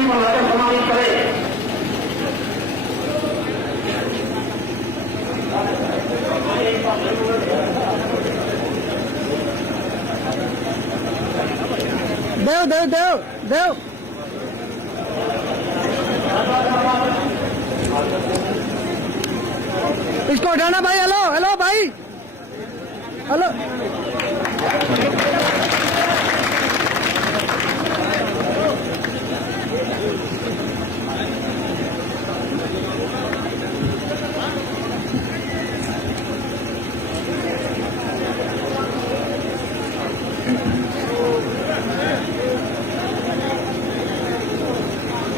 पगड़ी बनाकर सम्मानित करें। देव देव देव देव इसको उठाना भाई। हेलो हेलो भाई हेलो।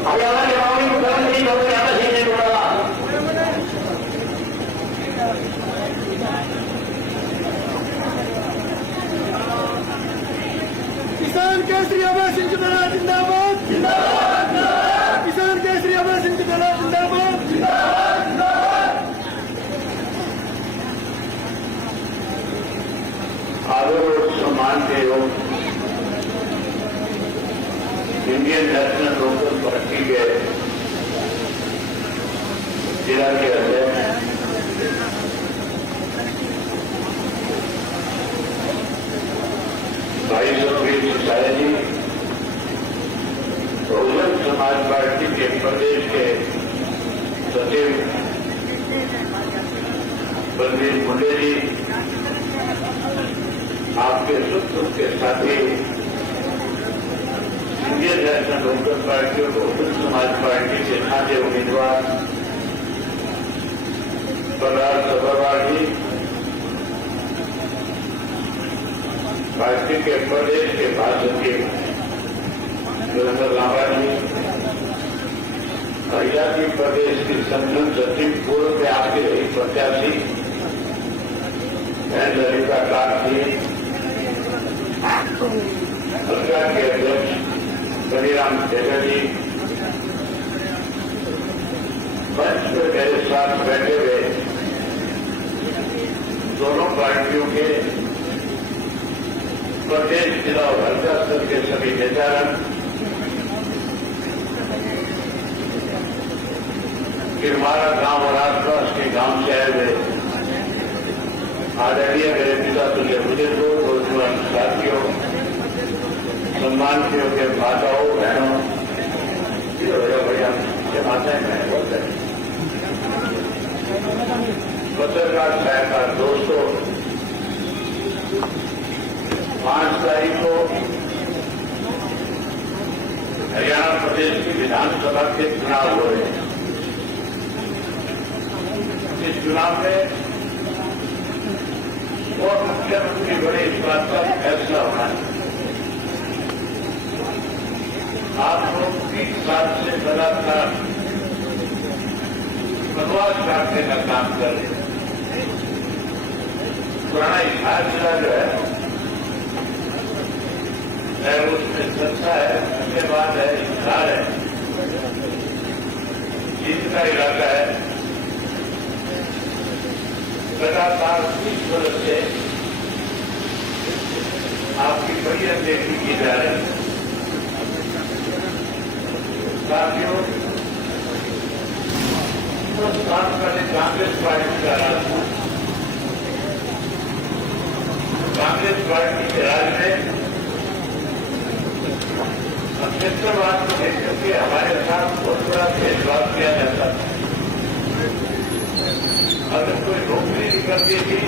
हरियाणा के बावली को गलत नहीं करो, ज्यादा सही नहीं बोला। किसान केसरी अमर सिंह जिंदाबाद जिंदाबाद जिंदाबाद। किसान केसरी अमर सिंह जिंदाबाद जिंदाबाद जिंदाबाद। आदर और सम्मान के योग इंडियन नेशनल लोकल पार्टी के जिला के अध्यक्ष भाई सुखबीर सिंह जी, बहुजन समाज पार्टी के प्रदेश के सचिव बलवीर मुंडे जी, आपके सुख दुख के साथी इंडियन नेशनल लोकल पार्टी और बहुजन समाज पार्टी के साझे उम्मीदवार प्रहलाद सभरवाल जी, पार्टी के प्रदेश के महासचिव सुरेंद्र लांबा जी, हरियाणा प्रदेश की संगठन सचिव पूर्व में आपके रही प्रत्याशी बहन ललिता काक जी, हल्का के अध्यक्ष बनीराम सेगर जी, मंच पर मेरे साथ बैठे हुए दोनों पार्टियों के प्रदेश, जिला और हल्का स्तर के सभी नेतागण, किरमारा गांव और आसपास के गांव से आए हुए आदरणीय मेरे पिता तुल्य बुजुर्गों, नौजवान साथियों, सम्मान के योग्य माताओं बहनों, बढ़िया माताएं बहन बोलते हैं, पत्रकार सहायकार दोस्तों, 5 तारीख को हरियाणा प्रदेश की विधानसभा के चुनाव हो रहे हैं। इस चुनाव में और मुख्यमंत्री बड़े इस बात का फैसला होना है। आप लोग 30 साल से लगातार वनवास काटने का काम कर रहे हैं। पुराना इतिहास जिला जो है उसमें संस्था है, धन्यवाद है, इतिहास है, जीत का इलाका है। लगातार 30 वर्ष से आपकी बड़ी अनदेखी की जा रही है। साथियों, तो साथ पहले कांग्रेस पार्टी का राज था। कांग्रेस पार्टी के राज में अक्षरवाद को लेकर के हमारे साथ बहुत बड़ा भेदभाव किया जाता था। अगर कोई नौकरी निकलती थी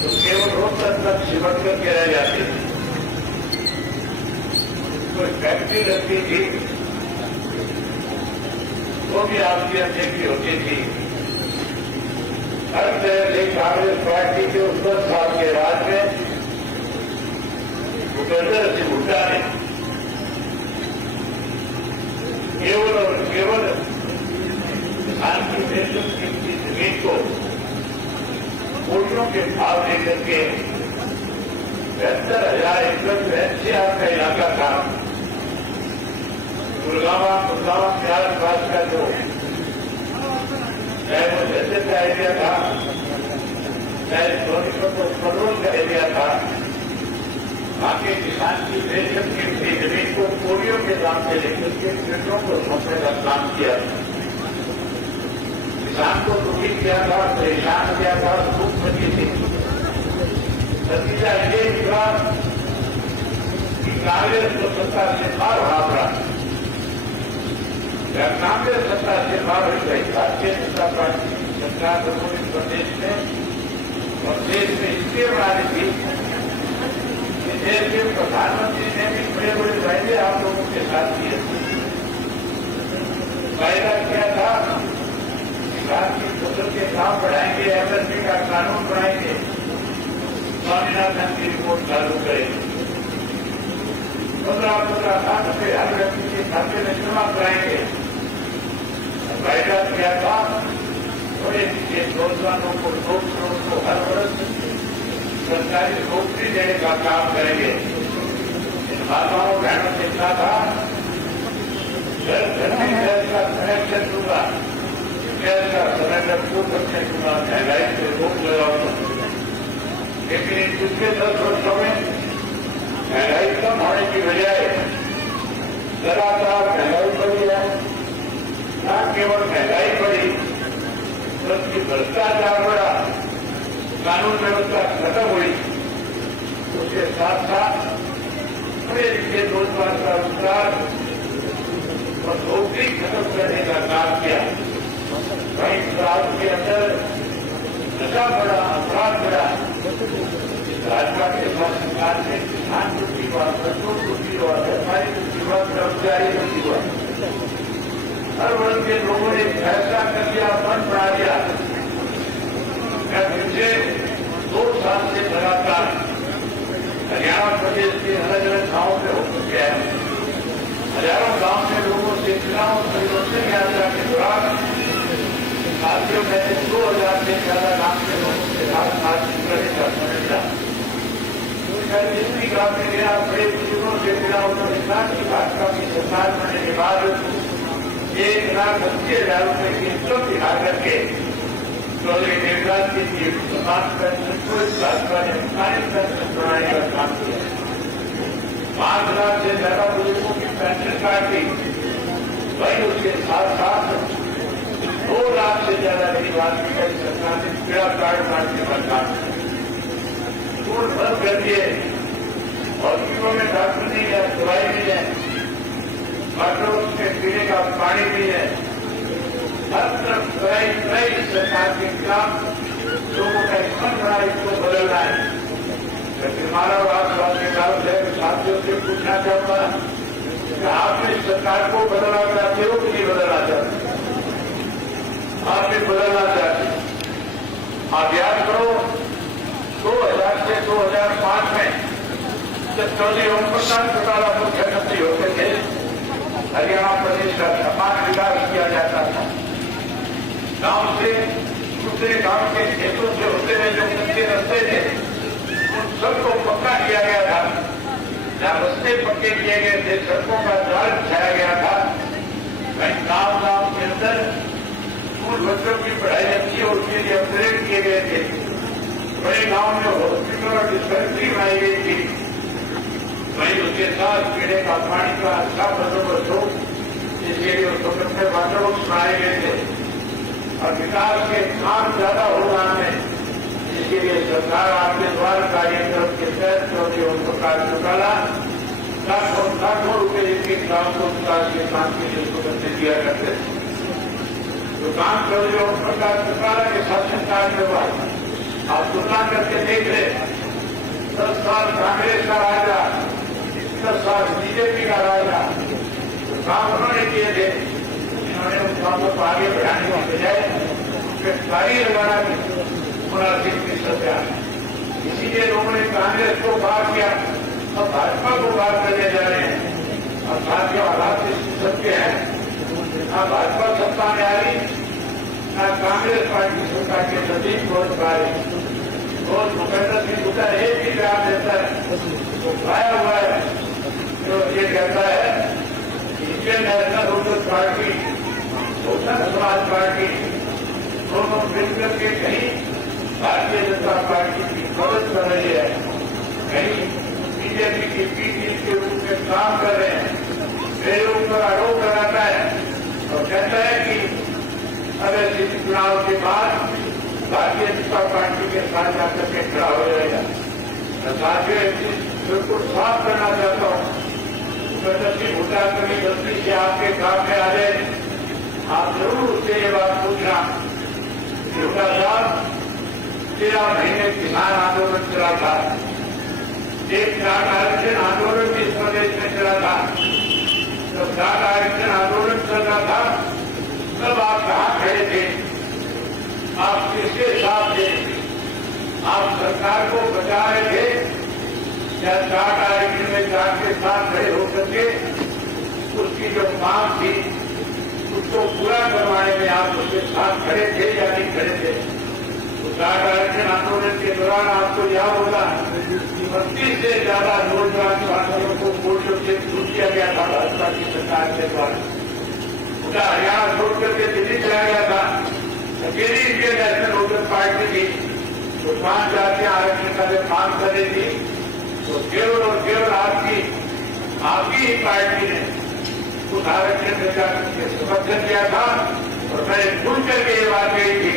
तो केवल रोहतक तक सिमट करके रह जाती थी। कोई फैक्ट्री लगती थी तो भी आपकी अनदेखी होती थी। हर तरह से कांग्रेस पार्टी के उस 10 साल के राज में भूपेंद्र सिंह हुड्डा ने केवल और केवल किसान की पेंशन की जमीन को कोटियों के भाव लेकर के 72,000 एकड़ में ऐसे आपका इलाका था। गुड़गावा के आसपास का जो चाहे वो जैसे का एरिया था, चाहे सोनीपत और पडोल का एरिया था, वहां के किसान की पेंशन की जमीन को कोड़ियों के से लेकर के कृषकों को सौंपने का काम किया। किसान को दुखी किया था, परेशान किया था, दुख बची थी। नतीजा ये निकला कि कांग्रेस को सत्ता से बाहर भाग रहा। कांग्रेस सत्ता से बाहर हट गई। भारतीय जनता पार्टी की सरकार उत्तर प्रदेश में और देश में इसलिए बना दी थी कि देश के प्रधानमंत्री ने भी बड़े बड़े वायदे आप लोगों के साथ किए। वायदा किया था किसान की फसल के दाम बढ़ाएंगे, एमएसपी का कानून बनाएंगे, स्वामीनाथन की रिपोर्ट लागू करेंगे, 15-15 लाख रुपये हर व्यक्ति के खाते में जमा कराएंगे। वायदा किया था बड़े नौजवानों को 2 करोड़ को हर वर्ष सरकारी नौकरी देने का काम करेंगे। इन माताओं बहनों से कहा था घर घर में गैस का कनेक्शन दूंगा, गैस का सिलेंडर 2% दूंगा, महंगाई से रोक लगाऊंगा। लेकिन इन पिछले 10 वर्षों में महंगाई कम होने की बजाय लगातार महंगाई बढ़ी है। न केवल महंगाई बढ़ी बल्कि भ्रष्टाचार बढ़ा, कानून व्यवस्था खत्म हुई। उसके साथ साथ बड़े लिखे रोजगार का विस्तार और नौकरी खत्म करने का काम किया। वहीं राज्य के अंदर नशा बढ़ा, अपराध बढ़ा। भाजपा के सरकार में किसान दुखी हुआ, मजदूर दुखी हुआ, सरकारी दुखी हुआ, कर्मचारी दुखी हुआ। हर वर्ग के लोगों ने फैसला कर दिया, मन बढ़ा दिया। मैं पिछले 2 साल से लगातार हरियाणा प्रदेश के अलग अलग गांवों में हो चुके हैं। हजारों गांव के लोगों से चुनाव परिवर्तन यात्रा के दौरान साथियों मैंने 2000 से ज्यादा गांव के लोगों के साथ बातचीत करने का समय मिला। जितनी गांव में गया, बड़े बुजुर्गों से मिला, उन्होंने कहा कि भाजपा की सरकार बनने के बाद 1,80,000 रुपये की इनकम दिखा करके चौधरी देवराज की समाज पेंशन को इस भाजपा ने 40 पेंशन बनाने का काम किया। 5 लाख से ज्यादा बुजुर्गों की पेंशन काटी। वहीं उसके साथ साथ 2 लाख से ज्यादा गरीब आदमी का सरकार ने पीड़ा कार्ड बांटने का काम किया। स्कूल बंद कर दिए, हॉस्पिटलों में डॉक्टर नहीं है, दवाई नहीं है, डॉक्टरों में पीने का पानी नहीं है। हर तरफ कई सरकार के खिलाफ लोगों का मन बना, इसको बदलना है। लेकिन मानव आत्मवाद के कारण से साथियों से पूछना चाहूंगा कि आपने सरकार को बदलना चाहते हो कि नहीं बदलना चाहते? आपने बदलना चाहते, आप याद करो 2000 से 2005 में जब चौधरी ओम प्रकाश चौटाला मुख्यमंत्री होते थे, हरियाणा प्रदेश का समान विकास किया जाता था। गांव से दूसरे गांव के खेतों से होते हुए जो कच्चे रास्ते थे उन सबको पक्का किया गया था। जहां रास्ते पक्के किए गए थे, सड़कों का जाल बिछाया गया था। वहीं गांव के अंदर स्कूल बच्चों की पढ़ाई अच्छी हो, उसके लिए अपग्रेड किए गए थे। बड़े गांव में हॉस्पिटल और डिस्पेंसरी बनाई गई थी। वहीं उसके साथ पीने का पानी का अच्छा बंदोबस्त हो, इसके लिए स्वतंत्र वातावरण बनाए गए थे। और विकास के काम ज्यादा हो रहा है, इसके लिए सरकार आपके द्वारा कार्यक्रम के तहत चौधरी ओम प्रकाश चौटाला लाखों रुपये इसके गांव को विकास के काम के लिए स्वतंत्र दिया करते थे। जो काम चौधरी ओम प्रकाश चौटाला के शासनकाल में हुआ, आप तुलना करके देख रहे, 10 साल कांग्रेस का राजा, 10 साल बीजेपी का राजा, जो काम उन्होंने किए थे, इन्होंने उन कामों को आगे बढ़ाने की बजाय गिरफ्तारी लगाना मुनासिब की सजा। इसीलिए लोगों ने कांग्रेस को बाहर किया, अब भाजपा को बाहर करने जा रहे हैं। अब साथियों हालात सबके हैं, न भाजपा सत्ता में आ रही, न कांग्रेस पार्टी सत्ता के नजदीक पहुंच पा रही। और भूपेंद्र सिंह हुड्डा एक ही जवाब देता है, वो खाया हुआ है, जो ये कहता है Indian national local party, Bahujan Samaj party दोनों मिलकर के कहीं भारतीय जनता पार्टी की मदद कर रही है, कहीं बीजेपी की पीटी के रूप में काम कर रहे हैं, सहयोग चुनाव के बाद भारतीय जनता पार्टी के साथ जाकर के खड़ा हो जाएगा। मैं साथियों बिल्कुल साफ करना चाहता हूँ, प्रदर्शित भूटा कभी गलती से आपके काम में आ जाए, आप जरूर उससे ये बात पूछना। भूटा साहब 13 महीने किसान आंदोलन चला था, एक जाट आरक्षण आंदोलन इस प्रदेश में चला था। जब जाट आरक्षण आंदोलन चल रहा था तब आप कहाँ खड़े थे, आप किसके साथ थे, आप सरकार को बचा रहे थे या जाट आरक्षण में जाट के साथ खड़े होकर के उसकी जो मांग थी उसको पूरा करवाने में आप उसके साथ खड़े थे या नहीं खड़े थे। तो जाट आरक्षण आंदोलन के दौरान आपको याद होगा 32 से ज्यादा नौजवान साथियों को कोर्टों से छूट किया गया था भाजपा की सरकार के द्वारा। उनका हरियाणा छोड़ करके दिल्ली चला गया था। अकेली इंडियन नेशनल लोकदल पार्टी थी तो 5 जातियां आरक्षण का जब मांग कर रही थी तो केवल और केवल आपकी ही पार्टी ने उस आरक्षण का समर्थन किया था। और मैंने खुल करके ये बात कही थी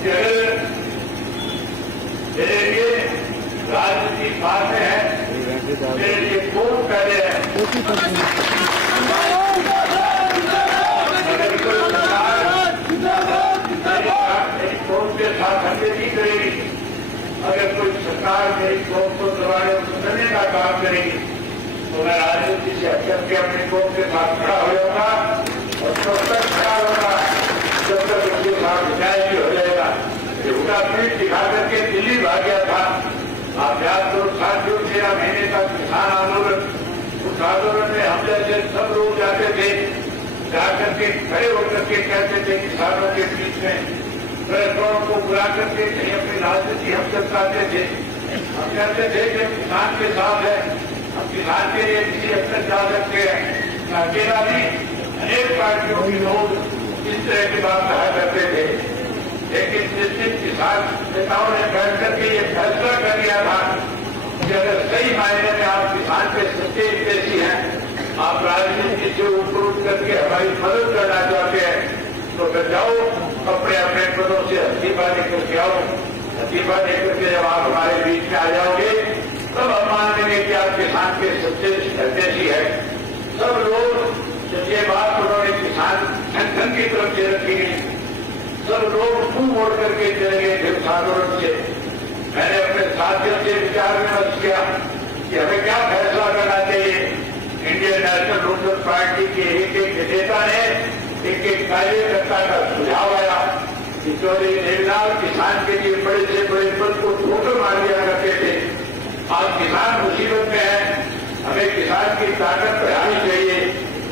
कि अगर मेरे लिए राजनीति बाद में है, मेरे लिए वोट पहले है। मेरी वोट के साथ हमें नहीं करेगी, अगर कोई सरकार मेरी कौम को दबाने करने का काम करेगी तो मैं राजनीति से हटकर के अपनी कौम के साथ खड़ा हो जाऊंगा और तब तक खड़ा होगा जब तक उसके साथ न्याय भी हो जाएगा। झूठा पीठ दिखा करके दिल्ली भाग गया था। आप याद करो साथियों, 13 महीने का किसान आंदोलन, उस आंदोलन में हम जैसे सब लोग जाते थे, जाकर के खड़े होकर के कहते थे किसानों के बीच में प्रेसवालों को बुला करके कहीं अपनी राजनीति हम चलते थे। हम कहते थे कि किसान के साथ है, हम किसान के लिए किसी हद तक जा सकते हैं। अकेला भी अनेक पार्टियों के लोग इस तरह की बात कहा करते थे, लेकिन जिस दिन किसान नेताओं ने बैठ करके ये फैसला कर लिया था कि अगर सही मायने में आप किसान के सच्चे हितैषी हैं, आप राजनीति से ऊपर उठ करके हमारी मदद करना चाहते हैं तो फिर जाओ अपने अपने पदों से इस्तीफा लेकर के आओ। इस्तीफा लेकर के जब आप हमारे बीच में आ जाओगे तब हम मान लेंगे कि आप किसान के सच्चे हितैषी है। सब लोग जब ये बात उन्होंने किसान संगठन की तरफ से रखी गई, सब लोग मुंह मोड़ करके चले गए थे उस आंदोलन से। मैंने अपने साथियों से विचार विमर्श किया कि हमें क्या फैसला करना चाहिए। इंडियन नेशनल लोकदल पार्टी के एक नेता ने एक कार्यकर्ता का सुझाव आया कि चौधरी देवलाल किसान के लिए बड़े से बड़े पद को ठोकर मार दिया करते थे। आज किसान मुसीबत में है, हमें किसान की ताकत बढ़ानी चाहिए,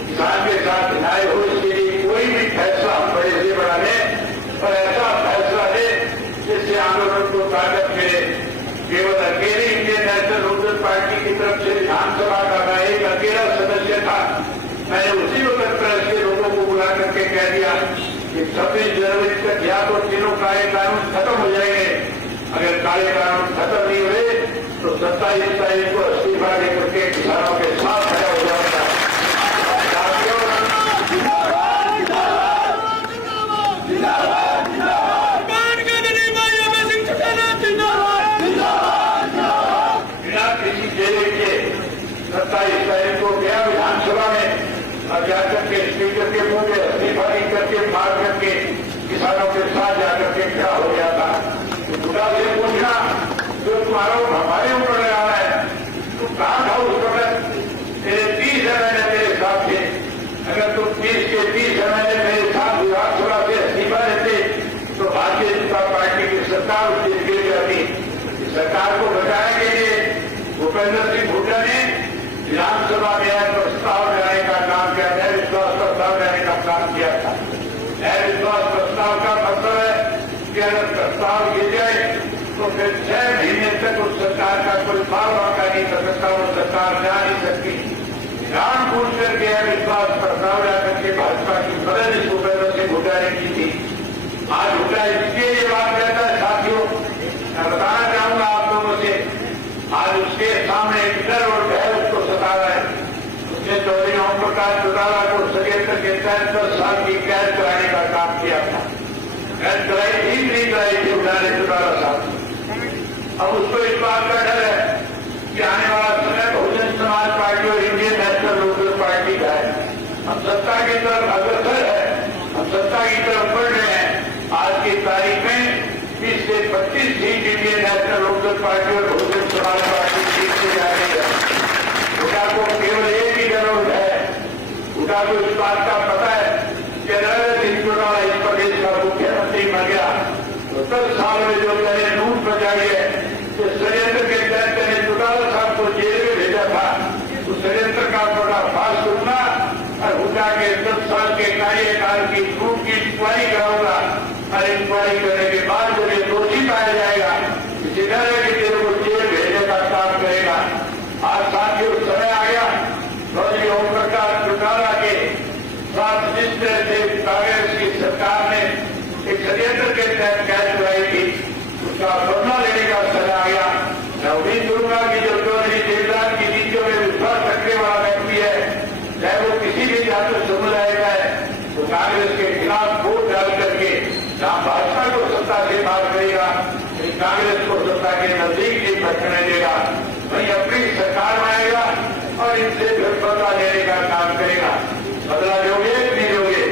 किसान के साथ न्याय हो, इसके लिए कोई भी फैसला हम बड़े से बड़ा लें और ऐसा फैसला ले जिससे आंदोलन को ताकत मिले। केवल अकेले इंडियन नेशनल लोकदल पार्टी की तरफ से विधानसभा का मैं एक अकेला सदस्य था। मैंने उसी वक्त प्रेस के लोगों को बुला करके कह दिया कि 26 जनवरी तक या तो तीनों काले कानून खत्म हो जाएंगे, अगर काले कानून खत्म नहीं हुए तो 27 तारीख को इस्तीफा लेकर के किसानों के साथ खड़ा हो जाएगा। बिना किसी देरी के 27 तारीख को गया विधानसभा में और जाकर के स्पीकर के मुंह में इस्तीफा नहीं करके मार करके किसानों के साथ जाकर के खड़ा हो गया था। तो खुदा से पूछना जो तुम्हारा हमारे ऊपर लगा रहा है, तुम कहाँ था उस वक्त? तेरे 30 एमएलए मेरे साथ थे। अगर तुम 30 के 30 एमएलए मेरे साथ विधानसभा से इस्तीफा देते तो भारतीय जनता पार्टी की सरकार उससे गिर जाती। सरकार को बचाने के लिए भूपेंद्र सिंह हुड्डा ने विधानसभा में प्रस्ताव लाने का काम किया, न्याय विश्वास प्रस्ताव लाने का काम किया था। न्याय विश्वास प्रस्ताव का मतलब है कि अगर प्रस्ताव गिर जाए तो फिर 6 महीने तक उस सरकार का कोई भाव वाका नहीं कर सकता, वो सरकार जा नहीं सकती। जान बूझ करके विश्वास प्रस्ताव ला करके भाजपा की मदद इस भूपेंद्र सिंह हुड्डा ने की थी। आज हुड्डा इसलिए ये बात कहता है साथियों, मैं बताना चाहूंगा आप लोगों से, आज उसके सामने एक डर और भय उसको सता रहा है। उसने चौधरी ओम प्रकाश चौटाला को सगेत्र के तहत 10 साल की कैद कराने का काम किया था। मैं कराई ठीक नहीं कराई थी उठाने चुकारा साहब। अब उसको इस बात का डर है कि आने वाला समय बहुजन समाज पार्टी और इंडियन नेशनल लोकल पार्टी का है। हम सत्ता की तरफ अग्रसर है, हम सत्ता की तरफ बढ़ रहे हैं। आज की तारीख में 20 से 25 seat Indian national local party और बहुजन समाज पार्टी जीतते जा रही है। उनका को केवल एक ही जरूरत है, उनका को इस बात का पता है कि अगर दिन चुनाव इस प्रदेश का मुख्यमंत्री बन गया तो 10 साल में जो मैंने लूट बचाई है, तो षड्यंत्र के तहत मैंने चौटाला साहब को जेल में भेजा था, उस षड्यंत्र का पर्दाफाश करना और हुड्डा के 10 साल के कार्यकाल की लूट की इंक्वायरी कराऊंगा और इंक्वायरी करने के बाद जब ये दोषी पाया जाएगा, इसी डर है कि तेरे को जेल भेजने का काम करेगा। आज साथियों समय आ गया, चौधरी ओम प्रकाश चौटाला के साथ जिस तरह से कांग्रेस की सरकार ने एक षड्यंत्र के तहत कैद कराई थी, उसका बदला लेने का समय आ गया। मैं उम्मीद करूंगा कि जो चौधरी देवदास की नीतियों में विश्वास रखने वाला व्यक्ति है, चाहे वो किसी भी जाति समुदाय का है, तो कांग्रेस के खिलाफ वोट डाल करके जहां भाजपा को सत्ता से बात करेगा, कांग्रेस को सत्ता के नजदीक से पहुंचने देगा, वही अपनी सरकार बनाएगा और इनसे फिर बदला लेने का काम करेगा। बदला लोगे नहीं लोगे?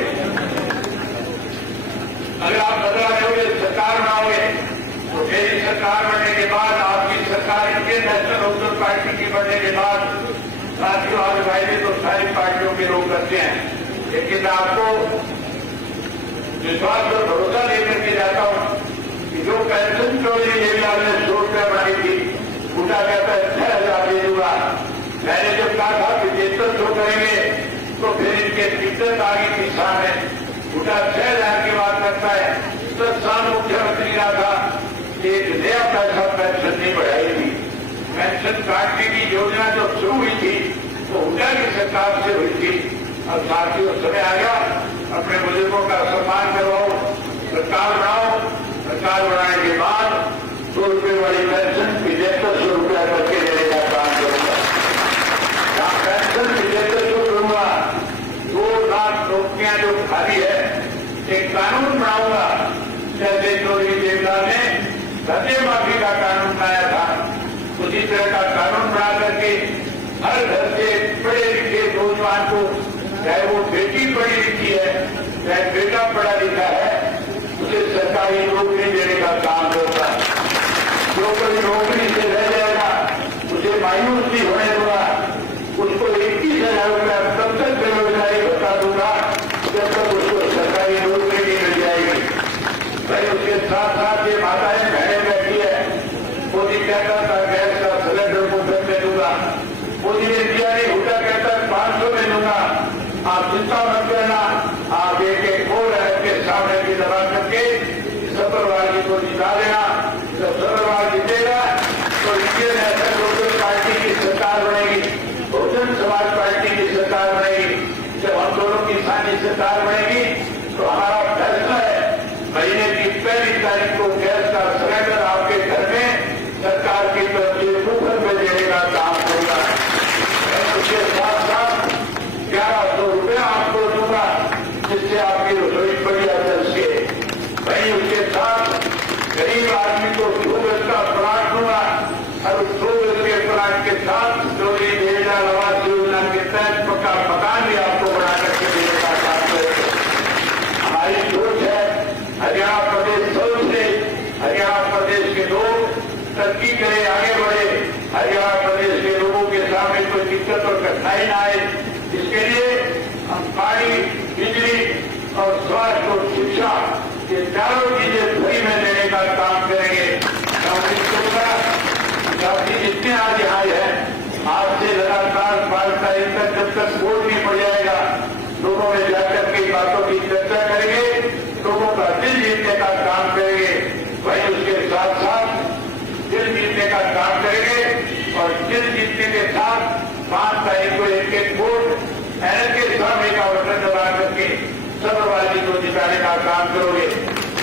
अगर आप बदला लोगे, सरकार बनाओगे, तो मेरी सरकार बनने के बाद, आपकी सरकार इंडियन नेशनल लोकल पार्टी की बनने के बाद, साथियों आज वायदे तो सारी पार्टियों के लोग करते हैं, लेकिन आपको विश्वास और भरोसा लेकर के जाता हूं कि जो पेंशन चौधरी देवीलाल ने 100 रुपया बनाई थी, उठा कहता है 6,000 दे दूंगा। मैंने जब कहा था कि 75 करेंगे तो फिर इनके दिक्कत आ गई थी सामने, उठा 6,000 की बात करता है। 10 साल मुख्यमंत्री रहा था, एक नया पैसा पेंशन नहीं बढ़ाई थी। पेंशन काटने की योजना जो शुरू हुई थी वो उनका की सरकार से हुई थी। अब साथियों समय आ गया, अपने बुजुर्गों का सम्मान करवाओ, सरकार बनाओ, सरकार बनाने के बाद 100 रुपये वाली पेंशन 7500 रुपया करके देने का काम करूंगा। पेंशन 7500 करूंगा, 2 लाख नौकरियां जो खाली है, एक कानून बनाऊंगा। जैसे चौधरी देवदास ने धंधे माफी का कानून बनाया था, उसी तरह का कानून बना करके हर घर से पढ़े लिखे नौजवान को, चाहे वो बेटी पढ़ी लिखी है चाहे बेटा पढ़ा लिखा है, उसे सरकारी नौकरी देने का काम करूंगा। जो कोई नौकरी से रह जाएगा उसे मायूस नहीं होने दूंगा, उसको 21,000 रुपया तब तक बेरोजगारी बता दूंगा जब तक उसको सरकारी नौकरी नहीं मिल जाएगी। भाई उसके साथ साथ ये माताएं बहनें बैठी है, मोदी कहता था गैस का सिलेंडर मुफ्त में दूंगा, मोदी ने दिया नहीं, हुड्डा कहता 500 में दूंगा। आप चिंता मत करना, आप एक और के सामने की दबा करके सत्तरवार जी को जिता देना। जब सत्तरवार जीतेगा तो इंडियन नेशनल लोकल पार्टी की सरकार बनेगी, बहुजन समाज पार्टी की सरकार बनेगी। जब हम दोनों की साझी सरकार बनेगी तो हमारा फैसला है, महीने की 1 तारीख को गैस का सिलेंडर आपके घर में सरकार की तरफ से मुफ्त में देने का काम करूंगा। उसके साथ साथ 1100 रुपया आपको दूंगा, जिससे आपकी रसोई बढ़िया चल सके। वहीं उसके साथ गरीब आदमी को 2 गज का प्लाट दूंगा और उस 2 गज के प्लाट के साथ चौधरी देवीलाल आवास योजना के तहत पक्का मकान भी आपको बना करके देने का काम करेंगे। हमारी सोच है हरियाणा प्रदेश से हरियाणा प्रदेश के लोग तरक्की करें, आगे बढ़े, हरियाणा प्रदेश के लोगों के सामने कोई दिक्कत और कठिनाई न आए। इसके लिए हम पानी, बिजली और स्वास्थ्य और शिक्षा ये चारों चीजें फ्री में देने का काम करेंगे। मैं उम्मीद करूंगा कि जितने आज यहाँ हैं, आज से लगातार 5 तारीख तक जब तक वोट नहीं पड़ जाएगा, लोगों में जाकर के बातों की चर्चा करेंगे, लोगों का दिल जीतने का काम करेंगे। वहीं उसके साथ साथ दिल जीतने का काम करेंगे और दिल जीतने के साथ 5 तारीख को एक वोट एनएल के सामने का बटन दबा करके सत्तावादी को जिताने का काम करोगे।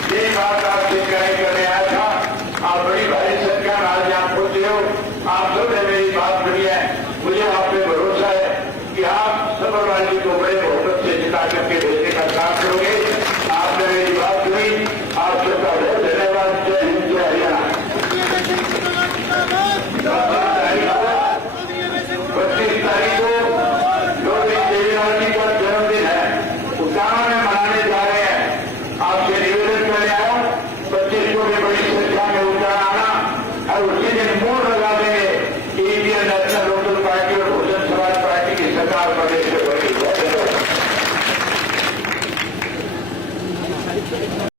यही बात आपसे तय करने आया था। आप बड़ी भारी संख्या में आज यहाँ पहुंचे हो, आप सबने मेरी बात सुनी है, मुझे आप